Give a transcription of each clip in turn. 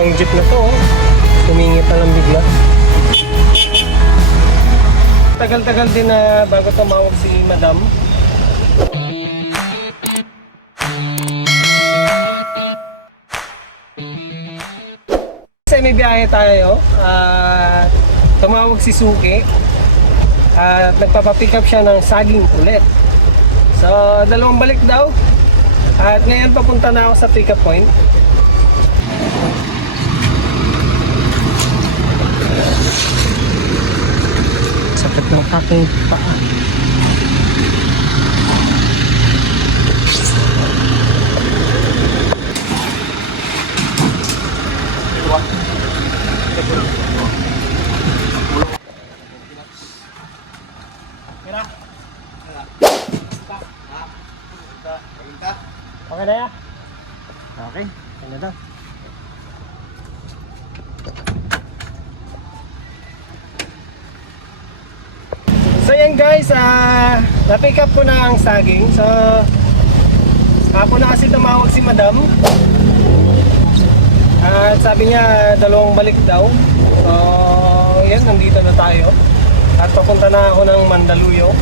Itong jeep na to, oh. Sumingit na lang bigla. Tagal-tagal din na bago tumawag si Madam. Kasi may biyahe tayo. Tumawag si Suki. At nagpapapick up siya ng saging ulit. So, dalawang balik daw. At ngayon papunta na ako sa pick up point. Sakit ng aking paa. Okay na yan? Okay, ano daw? So yan guys, na-pick up ko na ang saging. So, hapon na kasi tumawag si Madam. At sabi niya, dalawang balik daw. So, yan, nandito na tayo. At papunta na ako ng Mandaluyong.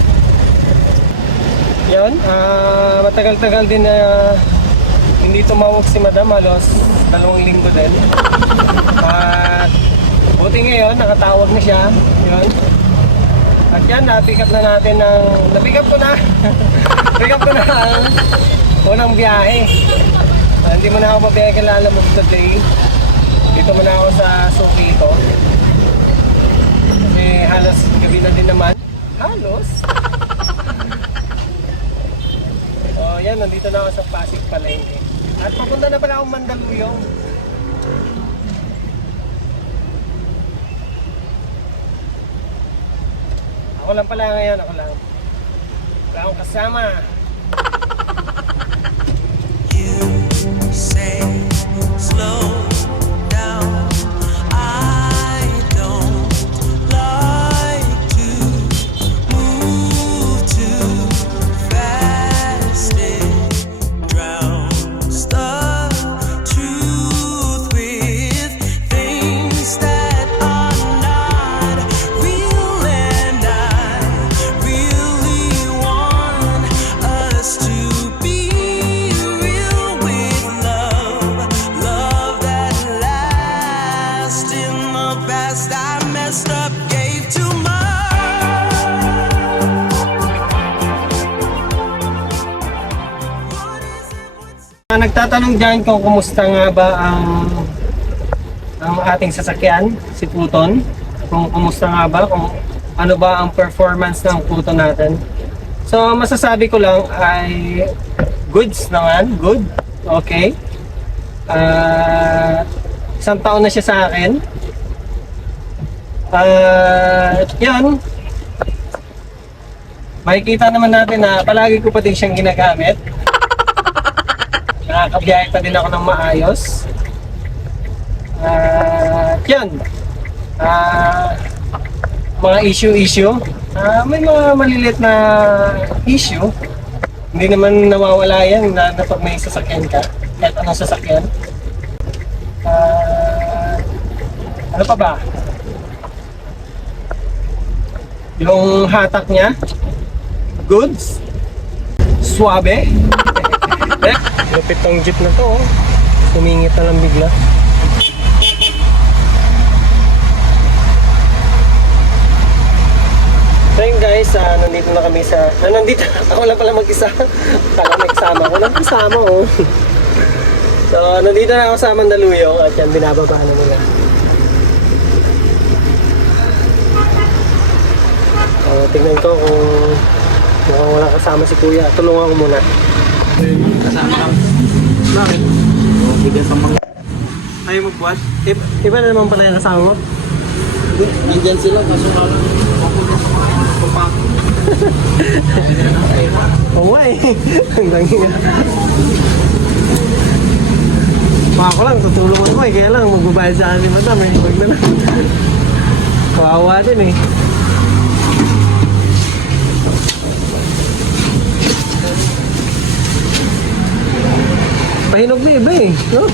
Yan, matagal-tagal din na hindi tumawag si Madam, halos 2 linggo din. At buti ngayon, nakatawag na siya. Yan. At yan, na-pick up na natin ng... Na-pick up ko na! Pick up ko na ang unang biyahe. Hindi mo na ako mabiyahe kay Lalamove today. Dito muna ako sa Sukito. Kasi halos gabi na din naman. Halos? So yan, nandito na ako sa Pasig Palengke. At papunta na pala akong Mandaluyong. Ako lang pala ngayon, ako lang. Wala akong kasama. You say slow down. I don't like to move too fast. It drowns the truth with things that are not real, and I really want us to be real with love, love that lasts. In the past I messed up, gave too much. Nagtatanong dyan kung kumusta nga ba ang ating sasakyan, si Puton. Kung kumusta nga ba, kung ano ba ang performance ng Puton natin. So masasabi ko lang ay goods naman, good, okay. Isang taon na siya sa akin. Yan. Makikita naman natin na palagi ko pa din siyang ginagamit. Nakakabiyahe pa din ako ng maayos. Yan. Mga issue. May mga maliliit na issue. Hindi naman nawawala yan na pag may sasakyan ka. Kahit anong sasakyan. Ano pa ba? Yung hatak niya. Goods. Suabe. Lupit tong jeep na to, oh. Sumingit na lang bigla. So yun guys, nandito na kami sa... nandito, ako lang pala mag-isa. Kala may kasama ako. Lang kasama, oh. So nandito na ako sa Mandaluyong at yan, binababa na nila. Tingnan ko kung mukhang wala kasama si Kuya. Tulungan ko muna. Kasama lang. Bakit? Bigas ang mga... Ayaw magbuhat? Iba na naman pala yung kasama mo? Nandyan sila, kaso nga lang. Pupak. Oo nga eh. Ang dangi nga. Ako lang, tutulungan ko eh. Kaya lang, magbabayad sa akin ni Madam eh. Huwag na lang. Kawawa din eh. Pahinog na iba eh. No?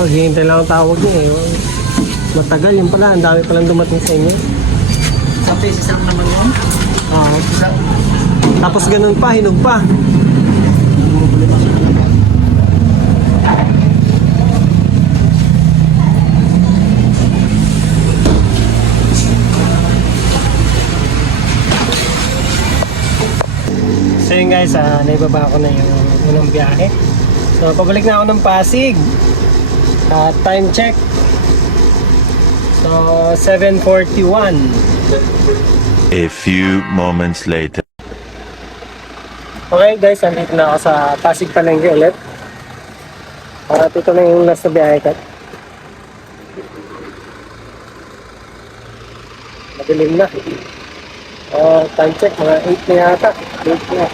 Oo, hihintay lang ang tawag niya eh. Matagal yun pala, ang dami palang dumating sa inyo. Sa pesos lang naman yun. Oo. Tapos ganun pa, hinog pa. So yun guys, naibaba ko na yung unang biyahe. So pabalik na ako ng Pasig. Time check. So 7:41. A few moments later. Okay guys, nandito na ako sa Pasig Palengke ulit. At ito na yung last na biyahe ko. Madilim na. Time check, mga 8 na yata. 8 na.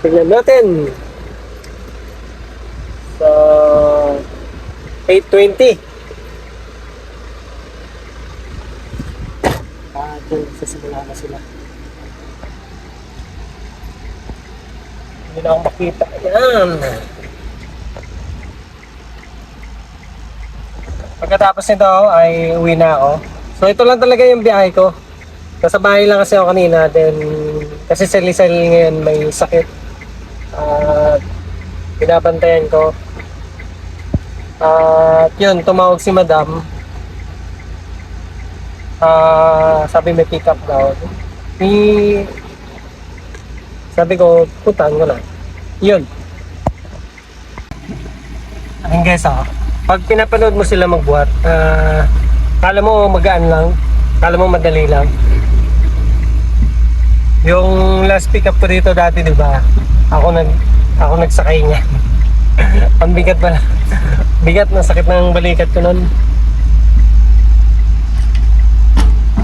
Tignan natin. So, 8:20. Doon, sasimula na sila. Hindi na ako makita. Ayan. Pagkatapos nito ay uwi na ako. So ito lang talaga yung biyahe ko. Nasa bahay lang kasi ako kanina. Then, kasi si Lisel ngayon may sakit. Binabantayan ko. At yun, tumawag si Madam. Sabi may pick up daw. Sabi ko, puntahan ko na. Yun. Ayun guys, pag pinapanood mo sila magbuhat, kala mo magaan lang, kala mo madali lang. Yung last pick up ko dito dati, di ba? Ako nagsakay niya. Ang bigat pala. Bigat, na sakit ng balikat ko nun.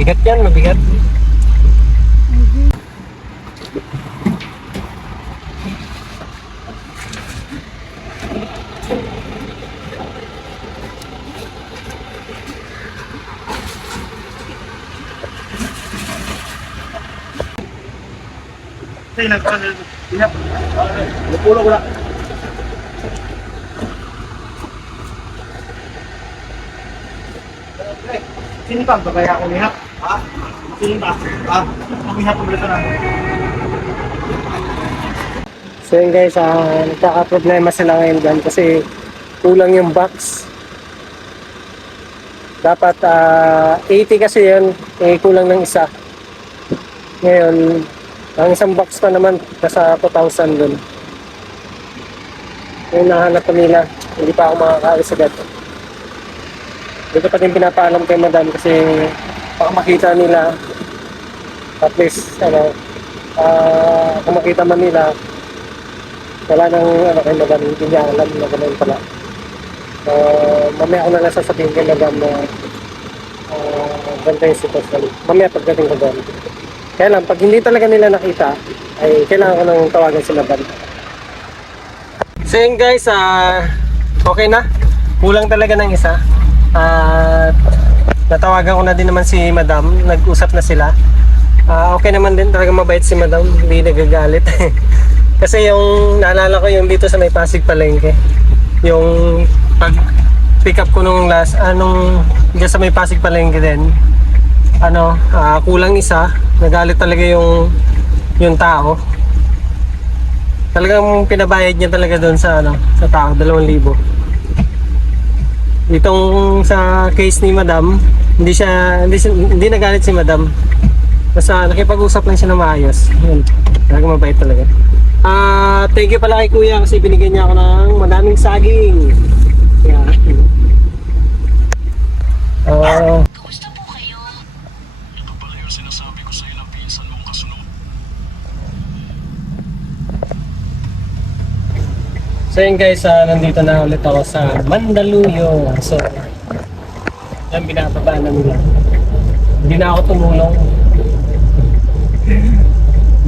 Bigat yan, mabigat. Lupulo ko lang. Sino pa? Babaya ko nihap. Ha? Sino pa? Ha? Kumihap ko dito na. So yun guys, nagkaka-problema sila ngayon dyan kasi kulang yung box. Dapat 80 kasi yun, kulang ng isa. Ngayon, ang isang box pa naman, nasa 2,000 dun. Yung nahanap pa nila, hindi pa ako makakaalis agad. Dito pa din pinapaalam kay Madam kasi baka makita nila, at least, kung makita man nila, wala nang kay Madam, hindi niya alam na gano'n pala. Mamaya ko na lang sasabihin kay Madam na ganda yung sitwasyon. Mamaya pagdating ko doon. Kaya lang, pag hindi talaga nila nakita, ay kailangan ko nang tawagan si Madam. So yun guys, okay na. Kulang talaga ng isa. At natawagan ko na din naman si Madam. Nag-usap na sila. Okay naman din, talaga mabait si Madam. Hindi nagagalit. Kasi yung naalala ko yung dito sa may Pasig Palengke. Yung pag pick up ko nung last, dyan sa may Pasig Palengke din. Kulang isa. Nagalit talaga yung tao. Talagang pinabayad niya talaga doon sa sa tao, 2,000. Itong sa case ni Madam, hindi nagalit si Madam. Basta nakipag-usap lang siya na maayos. Yun. Talagang mabait talaga. Thank you pala kay Kuya kasi binigyan niya ako ng madaming saging. Yeah. So yun guys, nandito na ulit ako sa Mandaluyong. So, yan binababa na nila. Hindi na ako tumulong.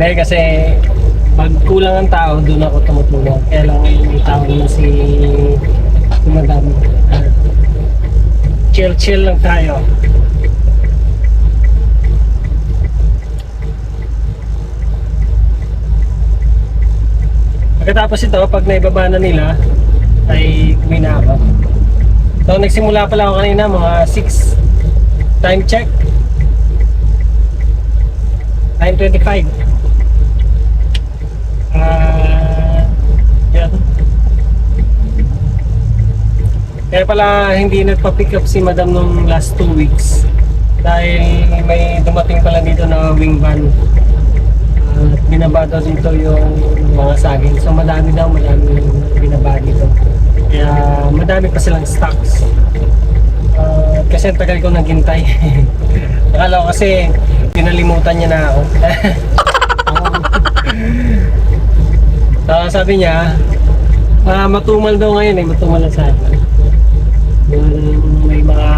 Dahil kasi pag kulang ang tao, doon ako tumutulong. Kaya lang yung tao na si Madam. Chill lang tayo. Pagkatapos ito, pag naibaba na nila, ay uwi na ako. So nagsimula pala ako kanina mga 6. Time check 9:25. Yan. Kaya pala hindi nagpa-pick up si madam nung last 2 weeks dahil may dumating pala dito na wing van. At binaba daw dito yung mga saging. So madami binaba dito. Kaya madami pa silang stocks. Kasi ang tagal ko naghintay. Akala ko kasi pinalimutan niya na ako. So, sabi niya, matumal daw ngayon matumal na sa akin. May mga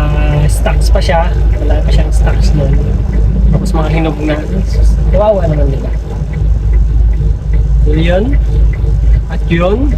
stocks pa siya, wala pa siyang stocks doon. Tapos mga hinog na, kawawa naman nila. So, yun. At yun.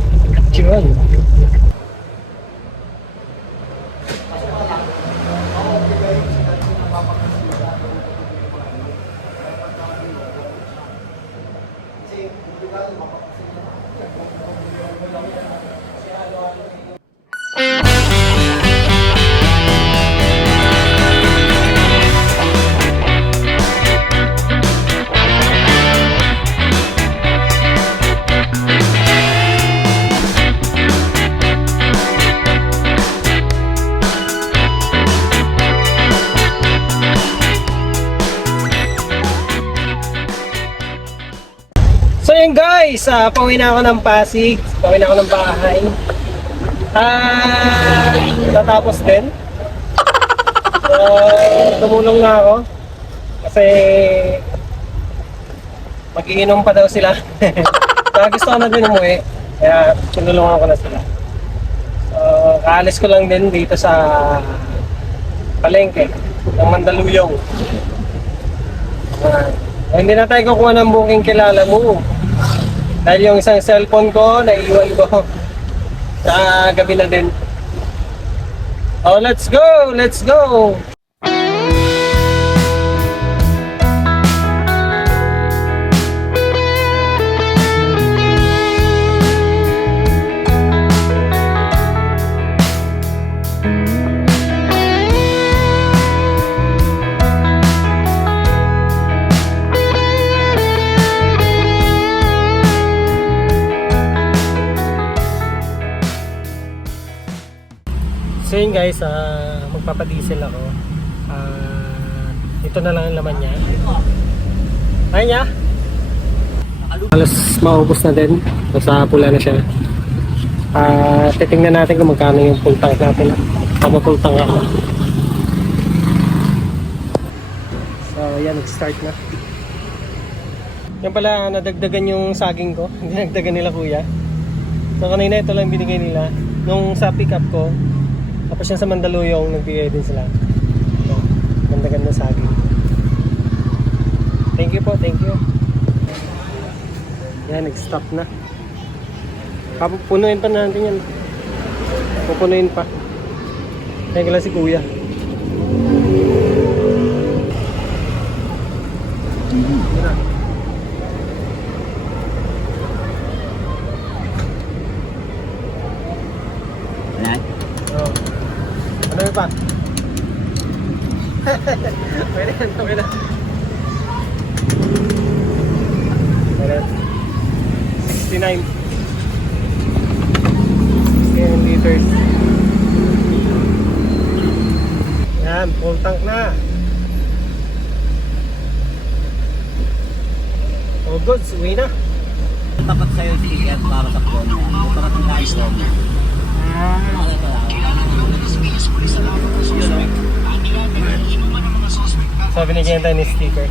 So yun guys, pauwi na ako ng Pasig, pauwi na ako ng bahay. Natapos din. So, tumulong na ako. Kasi mag-iinom pa daw sila. Kaya gusto ko na din umuwi. Kaya tinulungan ko na sila. So, kaalis ko lang din dito sa palengke ng Mandaluyong. Hindi na tayo kukuha ng booking kilala mo. Dahil yung isang cellphone ko, naiiwan ko. Sa gabi na din. Oh, let's go! Let's go! So yun guys, magpapadiesel ako. Ito na lang ang laman niya. Ayun niya. Halos maubos na din. Nasa pula na siya. Titingnan natin kung magkano yung full tank natin. Full tank ako. So yan, nag-start na. Yan pala, nadagdagan yung saging ko. Dinagdagan nila kuya. So kanina ito lang binigay nila. Nung sa pick up ko, tapos yan sa Mandaluyong, nagbigay din sila. So, ganda-ganda saging. Thank you po, thank you. Yan, nag-stop na. Pupunuin pa natin yan. Pupunuin pa. Kaya kala si kuya. Oh. Ano yun pa? Pwede yan, okay na. Pwede. 69 liters. Yan, full tank na. Oh goods, uwi na. Tapat sa'yo ticket para sa phone mo. Tapat ng guys mo. So binigyan tayo ni sticker.